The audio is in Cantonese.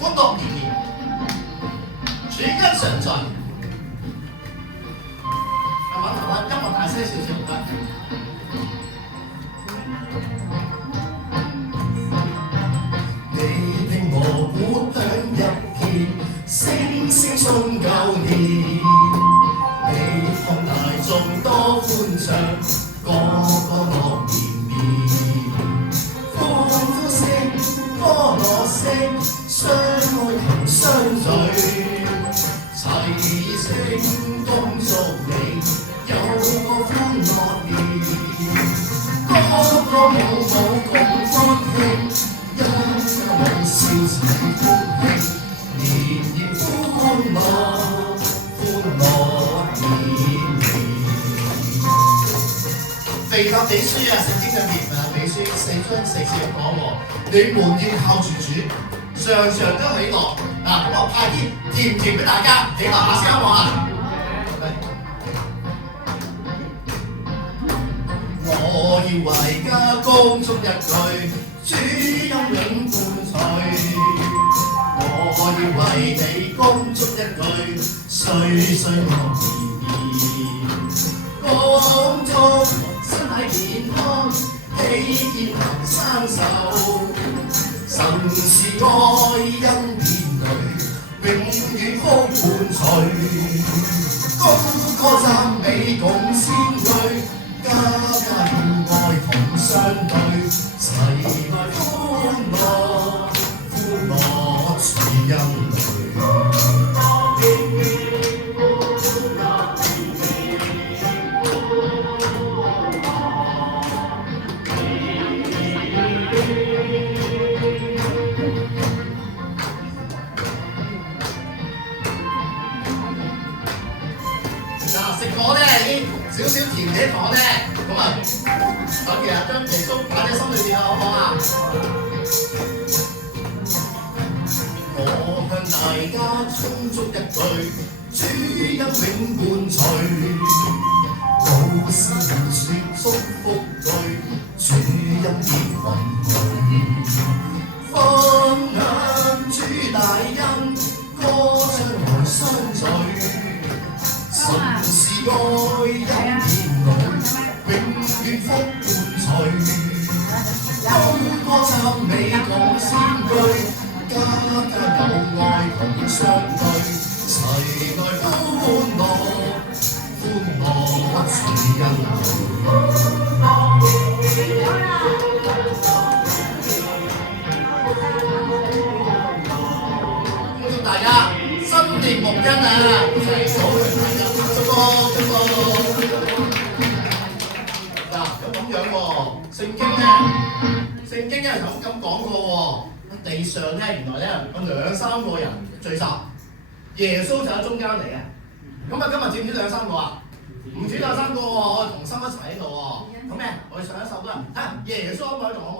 歡樂綿綿，主恩常在。係嘛？台灣音樂大聲少少唔得。你聽鑼鼓響一片，聲聲送舊年。你看大眾多歡唱，個個樂綿綿。歡呼聲、歌樂聲，相愛同相聚，齊聲恭祝你有個歡樂年。個個舞舞共歡慶，一一笑齊歡慶，年年歡樂，歡樂年年。腓立比書啊，聖經入面腓立比書4章4節講喎，你們要靠住主，常常都喜樂。嗱，咁我派啲甜甜俾大家，喜樂下先好啊！我要為家恭祝一句，主恩永伴隨。我要為你恭祝一句，歲歲樂綿綿。恭祝身體健康，喜健能生壽。神是愛恩典裏，永遠福伴隨。高歌讚美共仙句，家家有愛同相對，齊來歡樂，歡樂主恩淚。食果咧，啲少少甜嘅果咧，咁啊，等於將耶穌擺喺心裏邊啊，好唔好啊？我向大家衷祝一句，主恩永伴隨。老師們説祝福句，主恩必允許。分享主大恩，歌唱來相聚。神是愛恩典裏，永遠福伴隨。高歌讚美共仙句，家家有愛同相對，齊來歡樂，歡樂主恩淚。恭祝大家新年蒙恩啊！齊早去大家。嗱，咁樣喎，聖經咧就咁講過喎，地上咧原來咧有2-3個人聚集，耶穌就喺中間嚟嘅。咁啊，今日知唔知2-3個啊？唔止2-3個喎，我哋同心一齊喺度喎。咁咩？我哋上一首歌，睇下耶穌可唔可以同我